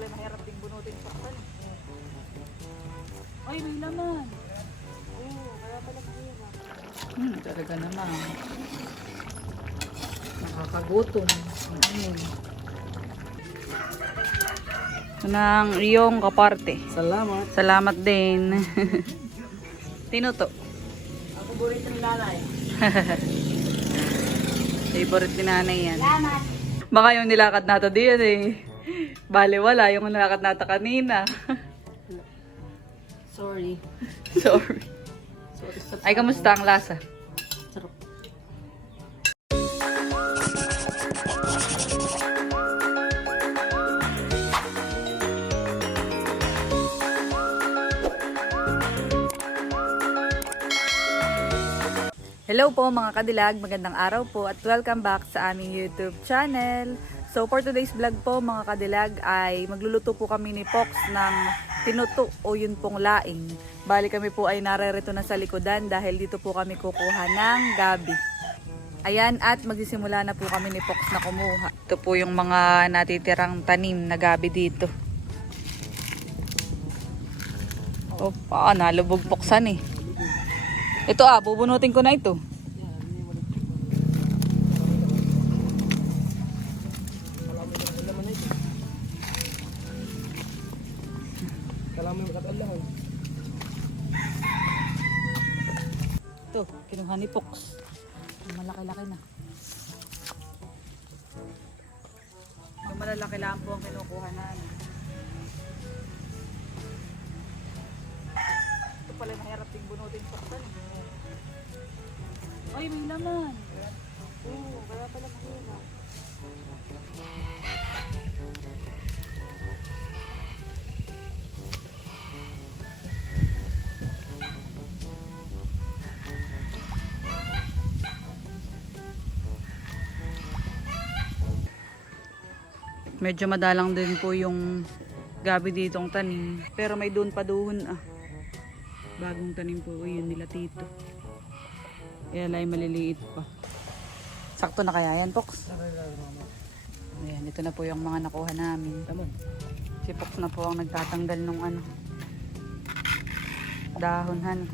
pala mahirap ding bunutin sa kan. Ay, may laman. Oo, kaya pala mahirap. Hmm, talaga naman. Nakakagutom. Ayun. Ito ng iyong kaparte. Salamat. Salamat din. Tinuto. Ako burit ng lalay. Favorite ni nanay yan. Baka yung nilakad nato diyan eh. Bale wala yung nilakad nato kanina. Sorry. Sorry. Sorry sa Ay, kamusta ang lasa? sarap. Hello po mga kadilag, magandang araw po at welcome back sa aming YouTube channel. So for today's vlog po mga kadilag ay magluluto po kami ni Pox ng tinuto o yun pong laing. Bali kami po ay narerito na sa likodan dahil dito po kami kukuha ng gabi. Ayan at magsisimula na po kami ni Pox na kumuha. Ito po yung mga natitirang tanim na gabi dito. Opa, nalubog poksan eh. Ito ah, bubunutin ko na ito. Ito, kinuha ni Pox. Malaki-laki na. Yung malalaki lang po ang kinukuha namin. Ito pala mahirap ding bunutin sa kan. Ay, may laman. Oo, kaya pala mahirap. Medyo madalang din po yung gabi ditong tanim. Pero may doon pa doon ah. Bagong tanim po yun nila tito. Kaya lang ay maliliit pa. Sakto na kaya yan, Pox? Ayan, ito na po yung mga nakuha namin. Si Pox na po ang nagtatanggal nung ano. Dahon, han.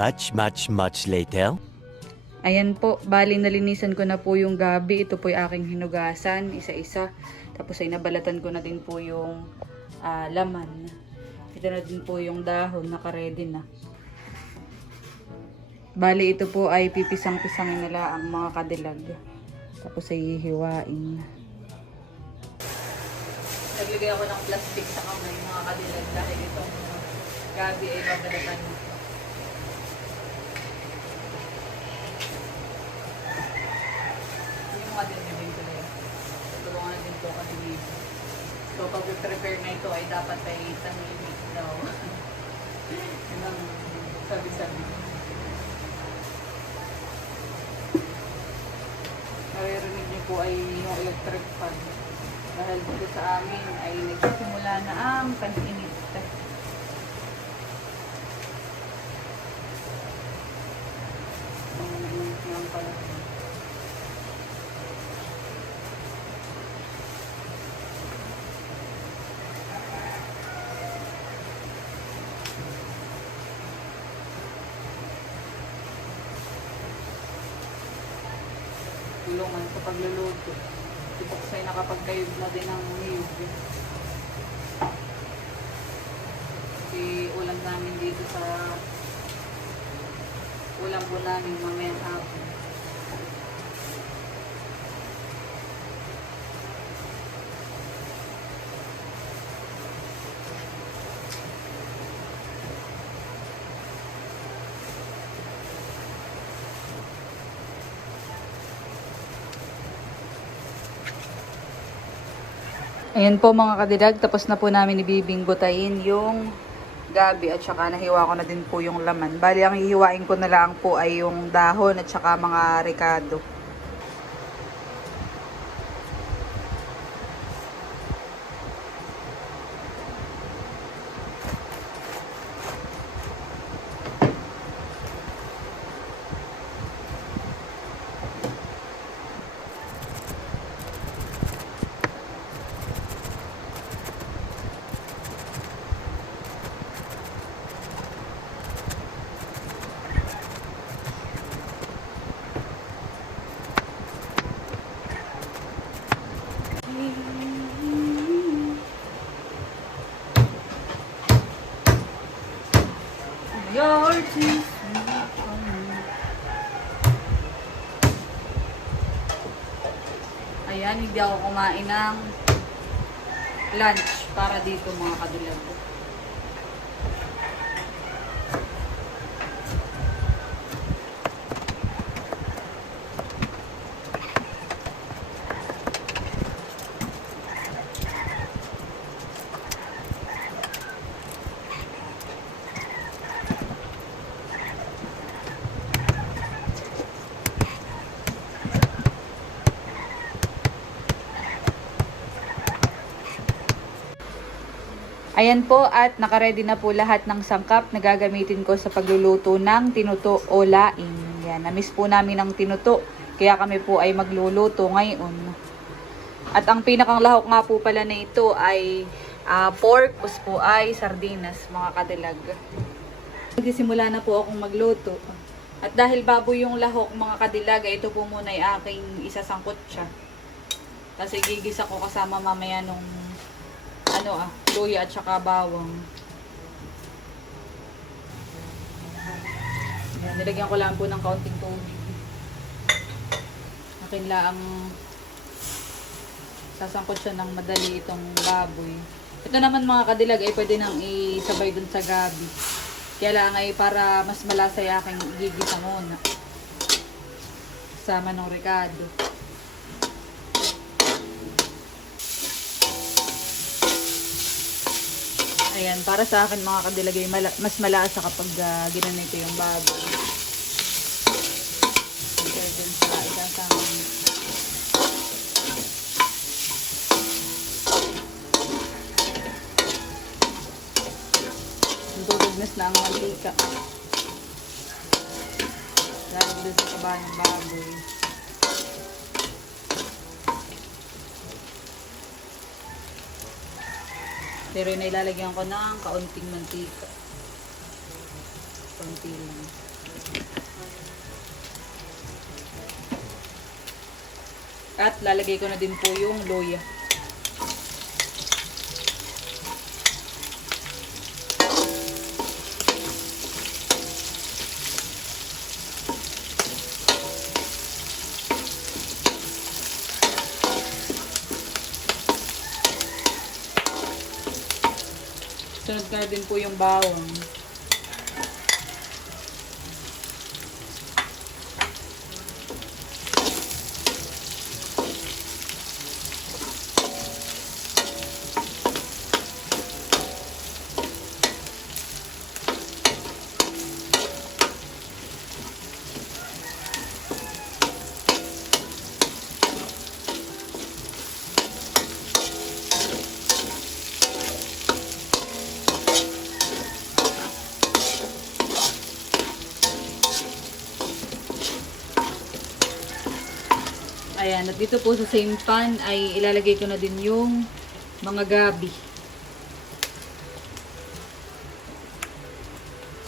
Much, much, much later. Ayan po, bali nalinisan ko na po yung gabi. Ito po yung aking hinugasan, isa-isa. Tapos ay nabalatan ko na din po yung ah, laman. Ito na din po yung dahon, naka-ready na. Bali ito po ay pipisang-pisangin nila ang mga kadilag. Tapos ay hihiwain. Naglagay ako ng plastic sa kamay mga kadilag dahil itong gabi ay babalatan Yung mga din din ko na Tulungan na din po kami dito. So, pag ay dapat ay tahimik daw. Yun ang sabi-sabi. Naririnig niyo po ay yung electric fan. Dahil dito sa amin ay nagsisimula na ang pag-init. Tulungan sa pagluluto. Si Poksay nakapagkayod na din ng niyog. Kasi ulam namin dito sa Ulam po namin mamayang hapon. Ayan po mga kadilag, tapos na po namin ibibingbutayin yung gabi at saka nahiwa ko na din po yung laman. Bali, ang hihiwain ko na lang po ay yung dahon at saka mga ricado. Ayan, hindi ako kumain ng lunch para dito mga kadulag. Ayan po at nakaredy na po lahat ng sangkap na gagamitin ko sa pagluluto ng tinuto o laing. Yan, namiss po namin ng tinuto kaya kami po ay magluluto ngayon. At ang pinakang lahok nga po pala na ito ay ah, pork, bus po ay sardinas, mga kadilag. Magsisimula na po akong magluto. At dahil baboy yung lahok mga kadilag, ay ito po muna ay aking isasangkot siya. Tapos igigisa ko kasama mamaya nung ano ah, luya at saka bawang. Yan, nilagyan ko lang po ng kaunting tubig. Akin lang sasangkot siya ng madali itong baboy. Ito naman mga kadilag ay pwede nang isabay dun sa gabi. Kaya lang ay para mas malasa yung aking igigisa muna. Sama ng ricado. Ayan, para sa akin mga kadilagay, mala- mas malasa kapag uh, ginanito yung baboy. Compare dun sa isasama. Dudugnas na ang mantika. Lalo dun sa kaba ng baboy. Pero nailalagyan ko ng kaunting mantika. Kaunti lang. At lalagay ko na din po yung loya. Din po yung bawang. Ayan, at dito po sa same pan ay ilalagay ko na din yung mga gabi.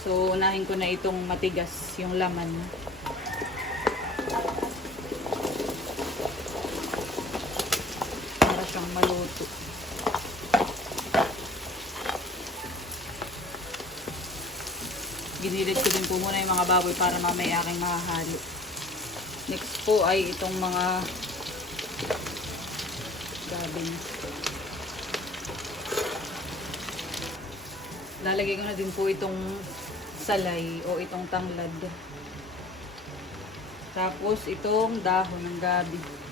So, unahin ko na itong matigas, yung laman. Para siyang maluto. Binilit ko din po muna yung mga baboy para mamaya aking mahahalo. Po ay itong mga gabi. Lalagay ko na din po itong salay o itong tanglad. Tapos itong dahon ng gabi.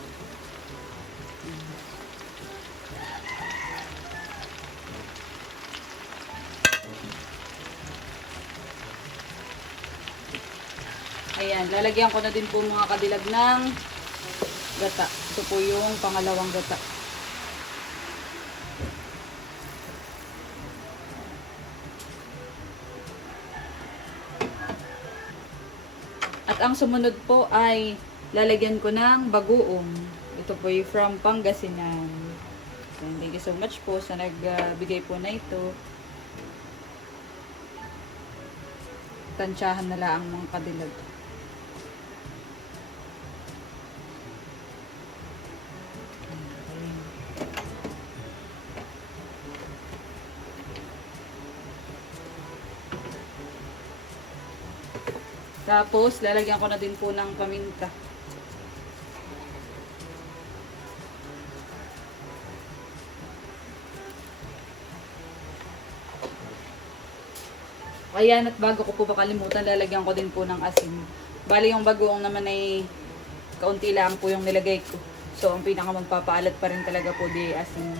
Ayan, lalagyan ko na din po mga kadilag ng gata. Ito po yung pangalawang gata. At ang sumunod po ay lalagyan ko ng bagoong. Ito po yung from Pangasinan. Thank you so much po sa nagbigay po na ito. Tansyahan na lang ang mga kadilag. Tapos, lalagyan ko na din po ng paminta. Ayan, at bago ko po pakalimutan, lalagyan ko din po ng asin. Bali yung bagoong naman ay kaunti lang po yung nilagay ko. So, ang pinaka magpapaalat pa rin talaga po di asin.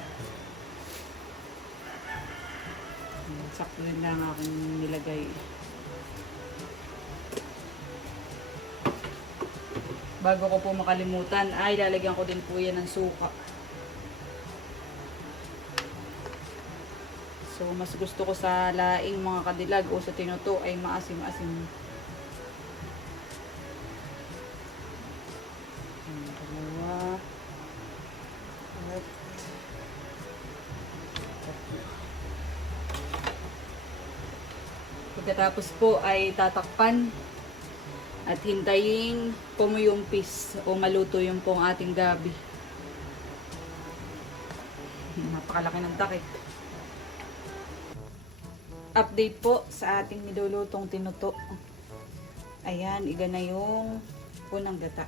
Sakto rin lang aking nilagay. Bago ko po makalimutan, ay lalagyan ko din po yan ng suka. So, mas gusto ko sa laing mga kadilag o sa tinuto ay maasim-asim. Dalawa. At. Pagkatapos po ay tatakpan at hintayin pumuyumpis o maluto yung pong ating gabi. Napakalaki ng takip. Update po sa ating nilulutong tinuto. Ayan, iga na yung unang gata.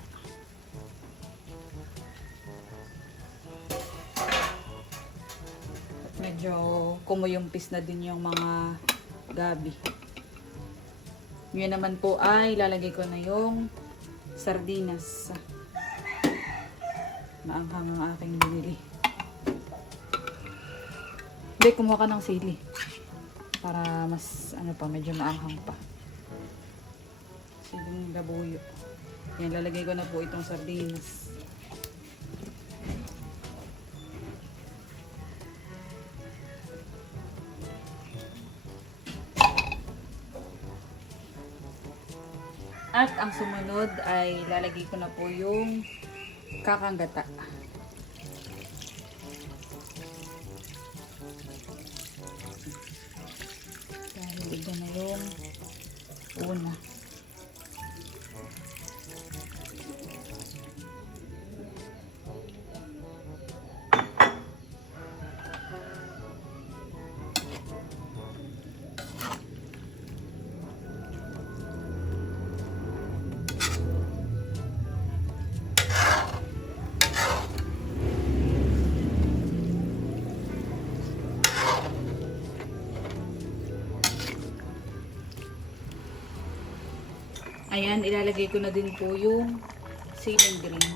At medyo kumuyumpis na din yung mga gabi. Ngayon naman po ay lalagay ko na yung sardinas. Maanghang ang aking binili. Hindi, kumuha ka ng sili. Para mas, ano pa, medyo maanghang pa. Siling labuyo. Yan, lalagay ko na po itong sardinas. At ang sumunod ay lalagay ko na po yung kakanggata. Dahil na yung Ayan, ilalagay ko na din po yung ceiling green.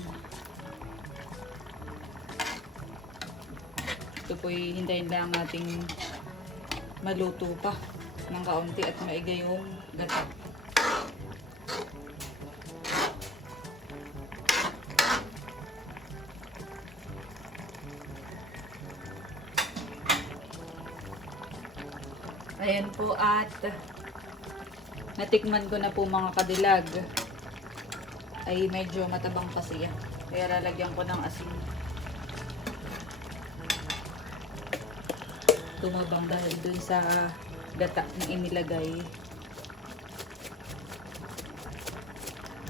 Ito po hintayin lang nating maluto pa ng kaunti at maiga yung gata. Ayan po at natikman ko na po mga kadilag ay medyo matabang kasi yan. Kaya lalagyan ko ng asin. Tumabang dahil dun sa gata na inilagay.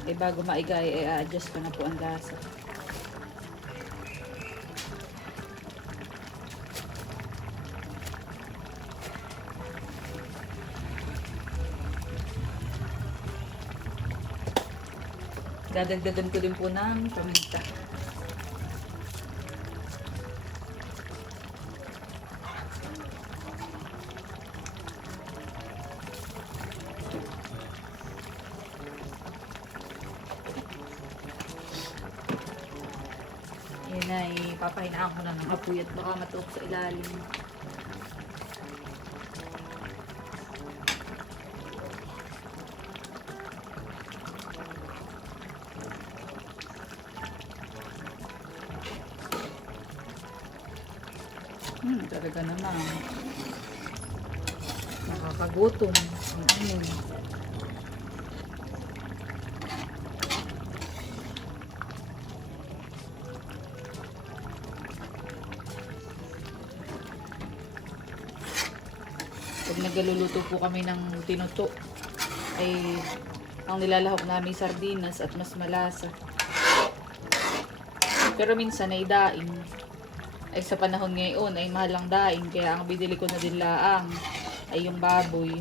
Eh bago maigay, eh, adjust ko na po ang lasa. Dadagdagan ko din po ng paminta. Yan ay papahinaan ko na ng apoy at baka matuok sa ilalim. Ang amoy. Pag nagluluto po kami ng tinuto, ay ang nilalahok namin sardinas at mas malasa. Pero minsan ay daing. Ay sa panahon ngayon ay mahal ang daing kaya ang binili ko na din laang ay yung baboy.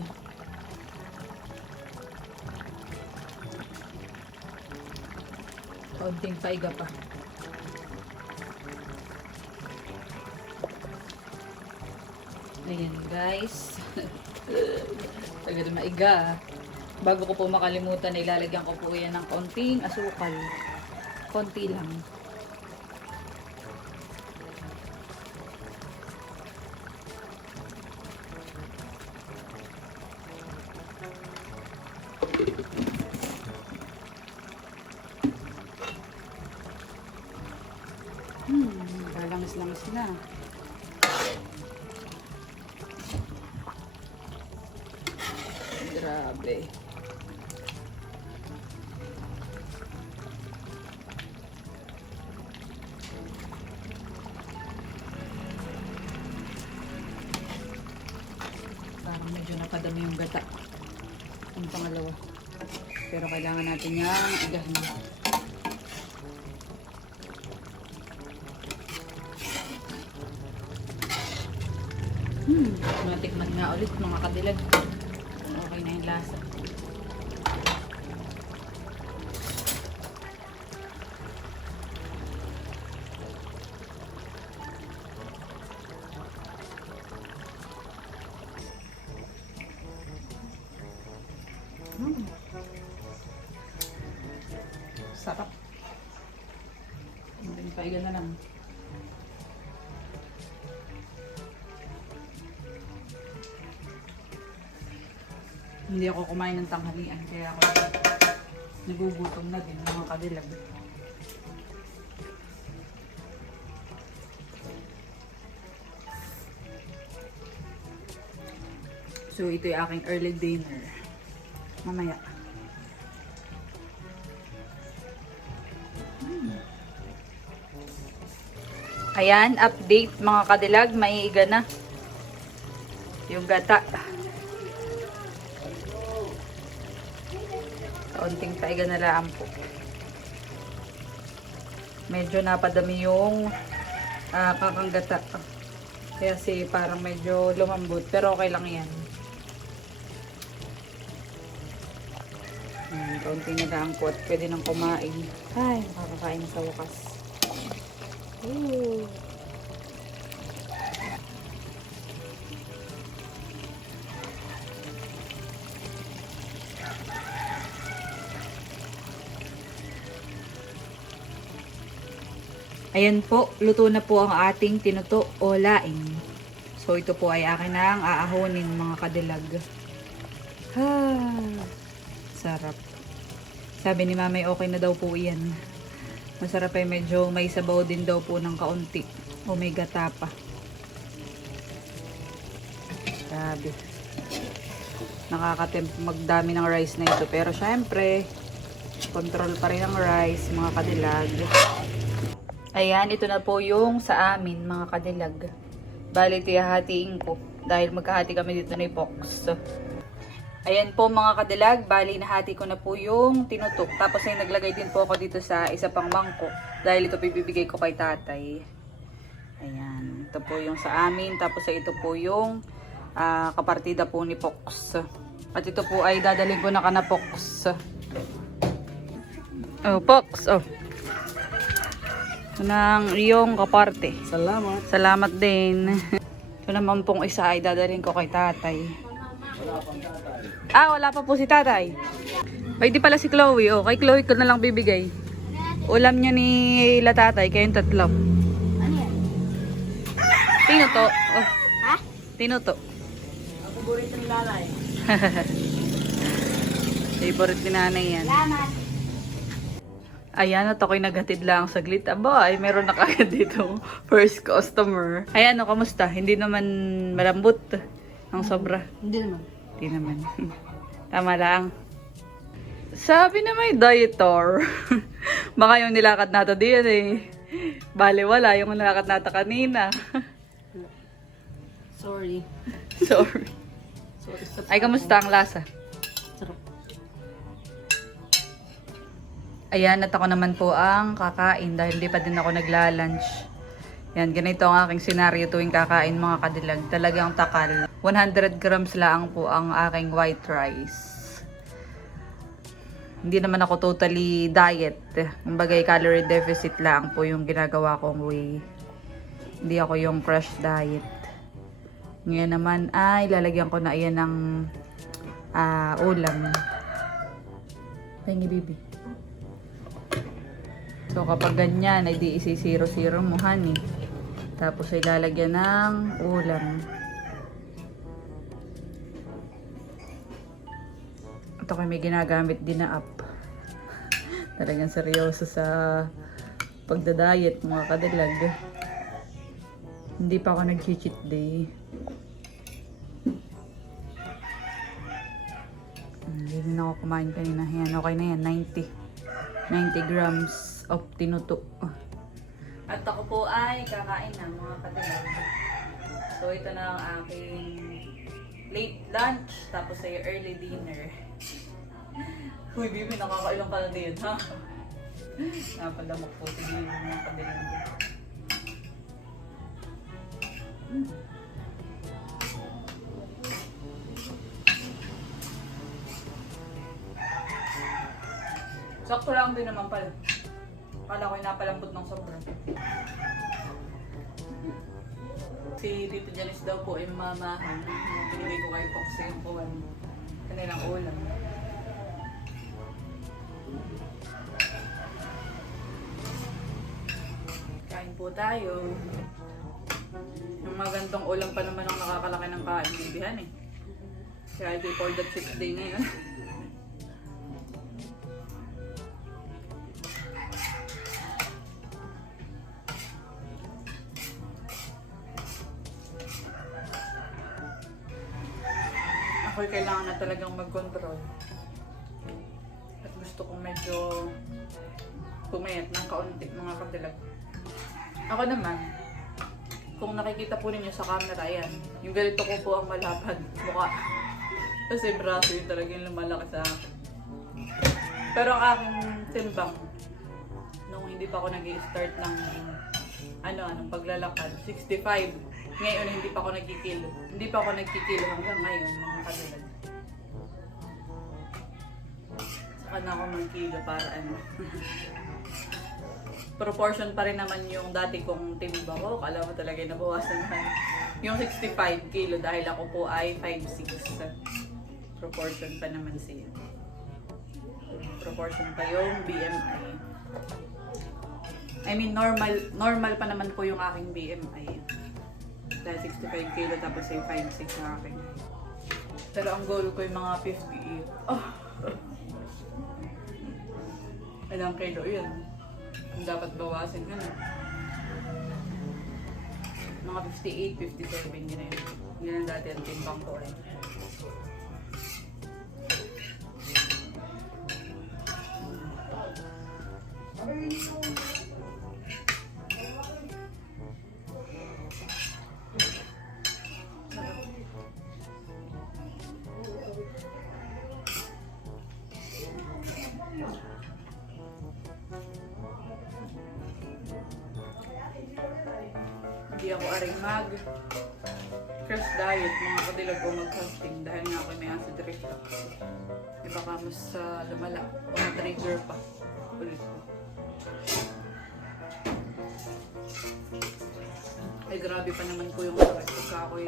Kaunting paiga pa. Ayan guys. Taga na maiga. Bago ko po makalimutan, ilalagyan ko po yan ng konting asukal. Konti lang. Na. Grabe. Parang medyo napadami yung gata. Yung pangalawa. Pero kailangan natin yung igahin. Hmm, matikman nga ulit mga kadilag. Okay na yung lasa. Kumain ng tanghalian kaya ako nagugutom na din mga kadilag. So ito yung aking early dinner. Mamaya. Hmm. Ayan, update mga kadilag, maiiga na. Yung gata. Kaunting paiga na lang po. Medyo napadami yung uh, kakanggata. Kaya si parang medyo lumambot. Pero okay lang yan. Hmm, kaunti na lang po at pwede nang kumain. Ay, makakakain sa wakas. Ooh. Ayan po, luto na po ang ating tinuto o laing. So ito po ay akin ang aahonin mga kadilag. Ha, sarap. Sabi ni mamay okay na daw po yan. Masarap ay medyo may sabaw din daw po ng kaunti. O may gata pa. Grabe. Nakakatempt magdami ng rice na ito. Pero syempre, control pa rin ang rice mga kadilag. Ayan, ito na po yung sa amin, mga kadilag. Bali, tihahatiin ko. Dahil magkahati kami dito ni Pox. Ayan po mga kadilag, bali nahati ko na po yung tinutok. Tapos ay naglagay din po ako dito sa isa pang mangkok. Dahil ito bibigay ko kay tatay. Ayan, ito po yung sa amin. Tapos ay ito po yung ah, kapartida po ni Pox. At ito po ay dadalhin ko na kana Pox. Oh, Pox. Oh. Nang iyong kaparte. Salamat. Salamat din. Ito naman pong isa ay dadalhin ko kay tatay. Ah, wala pa po si tatay. Ay, di pala si Chloe. Oh, kay Chloe ko na lang bibigay. Ulam niya ni la tatay, kayong tatlo. Ano yan? Tinuto. Oh, Ha? tinuto. Ang paborito ng lalay. Favorite ni nanay yan. Salamat. Ayan, at ako'y naghatid lang saglit. Aba, ay meron na kagad dito. First customer. Ayan, no, kamusta? Hindi naman malambot ang sobra. Hindi naman. Hindi naman. Tama lang. Sabi na may dietor. Baka yung nilakad nato diyan eh. Bale, wala yung nilakad nato kanina. Sorry. Sorry. Sorry Ay, kamusta ang lasa? Ayan, at ako naman po ang kakain dahil hindi pa din ako nagla-lunch. Yan, ganito ang aking senaryo tuwing kakain mga kadilag. Talagang takal. 100 grams lang po ang aking white rice. Hindi naman ako totally diet. Kumbaga, calorie deficit lang po yung ginagawa kong way. Hindi ako yung crash diet. Ngayon naman ay lalagyan ko na iyan ng ah, ulam. Pahingi, baby. So kapag ganyan, ay di isi-zero-zero mo, honey. Tapos ay lalagyan ng ulam. Ito may ginagamit din na app. Talagang seryoso sa pagdadayet mga kadilag. Hindi pa ako nag-cheat day. Hindi din ako kumain kanina. Yan, okay na yan. 90. 90 grams of tinuto. At ako po ay kakain na mga katilag. So ito na ang aking late lunch tapos ay early dinner. Uy, baby, nakakailang ka na din, ha? Napalamok po si baby mga katilag. Sakto lang din naman pala. Kala ko'y napalambot ng sobra. Si Tito Janice daw po ay mamahan. Pinili ko kay Fox yung kuwan. Kanilang ulam. Kain po tayo. Yung mga gantong ulam pa naman ang nakakalaki ng kain. Bibihan eh. Kaya before the chips day ngayon. talagang mag-control. At gusto kong medyo pumayat ng kaunti mga kadilag. Ako naman, kung nakikita po ninyo sa camera, ayan, yung ganito ko po ang malapad mukha. Kasi braso yung talagang lumalaki sa akin. Pero ang aking timbang, nung hindi pa ako nag start ng ano, anong paglalakad, 65. Ngayon, hindi pa ako nagkikilo. Hindi pa ako nagkikilo hanggang ngayon, mga kadilag. Saka na ako magkilo para ano. Proportion pa rin naman yung dati kong timba ko. Kala mo talaga nabawasan na. Yung 65 kilo dahil ako po ay 5'6". Proportion pa naman siya. Proportion pa yung BMI. I mean, normal normal pa naman po yung aking BMI. Dahil 65 kilo tapos ay 5'6 sa akin. Pero ang goal ko yung mga 58. Oh. Ilang kilo yun? Ang dapat bawasin ka na. Mga 58, 57, yun na yun. Yun ang dati ang timbang ko eh. Mas uh, lumala ma-trigger pa. ulit ko. Ay, grabe pa naman po yung sakit pagka ako'y